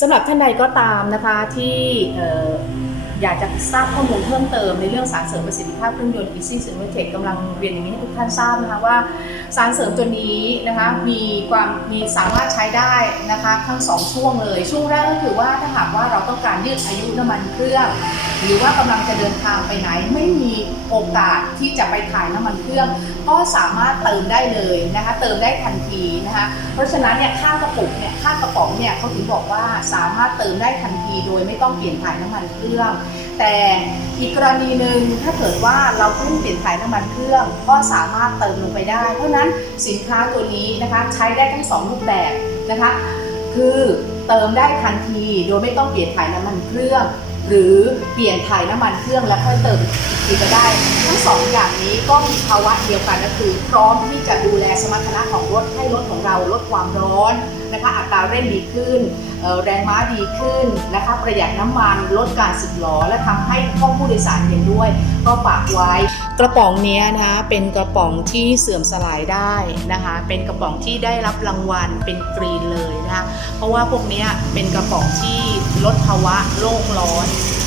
สำหรับท่านใดก็ตามนะคะที่ออยากจะทราบข้อมูลเพิ่มเติมในเรื่องสารเสริมประสิทธิภาพเครื่องยนต์ Easy s y n t h e t กำลังเรียนอย่างนี้ให้ทุกท่านทราบนะคะว่าสารเสริมตัวนี้นะคะมีความมีสามารถใช้ได้นะคะทั้งสองช่วงเลย ช่วงแรกก็คือว่าถ้าหากว่าเราต้องการยืดอายุน้ำมันเครื่อง หรือว่ากำลังจะเดินทางไปไหน ไม่มีโอกาสที่จะไปถ่ายน้ำมันเครื่อง ก็สามารถเติมได้เลยนะคะ เติมได้ทันทีนะคะ เพราะฉะนั้นเนี่ยข้างกระปุกเนี่ยข้างกระป๋องเนี่ยเขาถึงบอกว่าสามารถเติมได้ทันที โดยไม่ต้องเปลี่ยนถ่ายน้ำมันเครื่อง แต่อีกกรณีหนึ่งถ้าเกิดว่าเราเพิ่งเปลี่ยนถ่ายน้ำมันเครื่อง ก็สามารถเติมลงไปได้ เพราะฉะนั้นสินค้าตัวนี้นะคะใช้ได้ทั้งสองรูปแบบนะคะ คือเติมได้ทันทีโดยไม่ต้องเปลี่ยนถ่ายน้ำมันเครื่อง หรือเปลี่ยนถ่ายน้ำมันเครื่องแล้วค่อยเติมอีกทีก็ได้ ทั้งสองอย่างนี้ก็มีภาวะเดียวกันก็คือ พร้อมที่จะดูแลสมรรถนะของรถให้รถของเราลดความร้อนนะคะอัตราเร่งดีขึ้น แรงม้าดีขึ้นนะคะประหยัดน้ำมันลดการสึกหรอและทำให้ห้องผู้โดยสารเย็นด้วย ก็ฝากไว้ กระป๋องนี้นะคะเป็นกระป๋องที่เสื่อมสลายได้นะคะเป็นกระป๋องที่ได้รับรางวัลเป็นกรีนเลยนะคะเพราะว่าพวกนี้เป็นกระป๋องที่ ลดภาวะโลกร้อน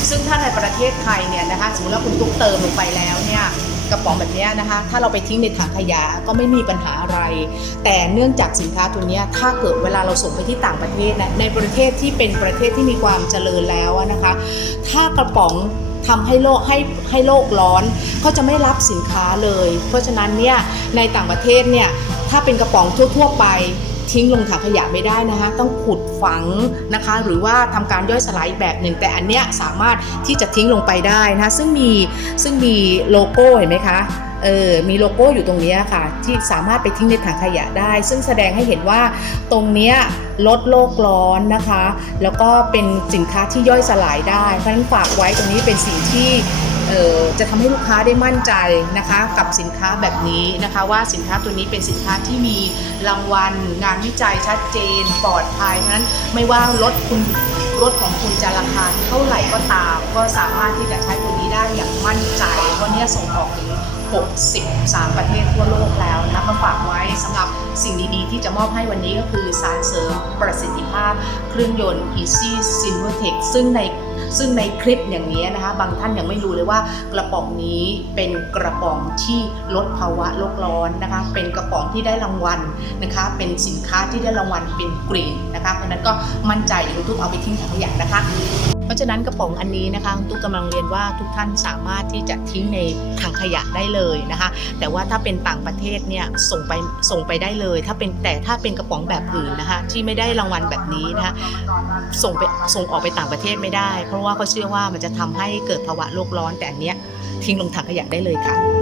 ซึ่งถ้าในประเทศไทยเนี่ยนะคะสมมติว่าคุณตุ๊กเติมลงไปแล้วเนี่ยกระป๋องแบบนี้นะคะ ถ้าเราไปทิ้งในถังขยะก็ไม่มีปัญหาอะไร แต่เนื่องจากสินค้าตัวนี้ถ้าเกิดเวลาเราส่งไปที่ต่างประเทศนะ ในประเทศที่เป็นประเทศที่มีความเจริญแล้วนะคะ ถ้ากระป๋องทำให้โลกให้ให้โลกร้อนก็จะไม่รับสินค้าเลย เพราะฉะนั้นเนี่ยในต่างประเทศเนี่ยถ้าเป็นกระป๋องทั่ว ๆ ไป ทิ้งลงถังขยะไม่ได้นะคะ ต้องขุดฝังนะคะ หรือว่าทำการย่อยสลายแบบหนึ่ง แต่อันเนี้ยสามารถที่จะทิ้งลงไปได้นะคะซึ่งมีซึ่งมีโลโก้เห็นไหมคะเออมีโลโก้อยู่ตรงนี้ค่ะ ที่สามารถไปทิ้งในถังขยะได้ ซึ่งแสดงให้เห็นว่าตรงนี้ลดโลกร้อนนะคะ แล้วก็เป็นสินค้าที่ย่อยสลายได้ เพราะฉะนั้นฝากไว้ตรงนี้เป็นสิ่งที่ จะทำให้ลูกค้าได้มั่นใจนะคะกับสินค้าแบบนี้นะคะว่าสินค้าตัวนี้เป็นสินค้าที่มีรางวัล งานวิจัยชัดเจนปลอดภัยเพราะฉะนั้นไม่ว่ารถคุณรถของคุณจะราคาเท่า ไหร่ก็ตาม ก็สามารถที่จะใช้ตัวนี้ได้อย่างมั่นใจเพราะเนี้ยส่งออกถึง 63 ประเทศทั่วโลกแล้วนะก็ฝากไว้สำหรับสิ่งดีๆ ที่จะมอบให้วันนี้ก็คือสารเสริมประสิทธิภาพเครื่องยนต์ Easy Silvertech ซึ่งในซึ่งในคลิปอย่างนี้นะคะบางท่านยังไม่รู้เลยว่ากระป๋องนี้เป็นกระป๋องที่ลดภาวะโลกร้อนนะคะเป็นกระป๋องที่ได้รางวัลนะคะ เป็นสินค้าที่ได้รางวัลเป็นกรีนนะคะเพราะนั้นก็มั่นใจอย่าทุกเอาไปทิ้งถังขยะนะคะะฉะนั้นกระป๋องอันนี้นะคะตุ๊กกำลังเรียนว่าทุกท่านสามารถที่จะทิ้งในถังขยะได้เลยนะคะ แต่ว่าถ้าเป็นต่างประเทศเนี่ยส่งไปส่งไปได้เลย ถ้าเป็นแต่ถ้าเป็นกระป๋องแบบอื่นนะคะ ที่ไม่ได้รางวัลแบบนี้นะคะส่งไปส่งออกไปต่างประเทศไม่ได้ เพราะว่าเขาเชื่อว่ามันจะทำให้เกิดภาวะโลกร้อนแต่อันเนี้ยทิ้งลงถังขยะได้เลยค่ะ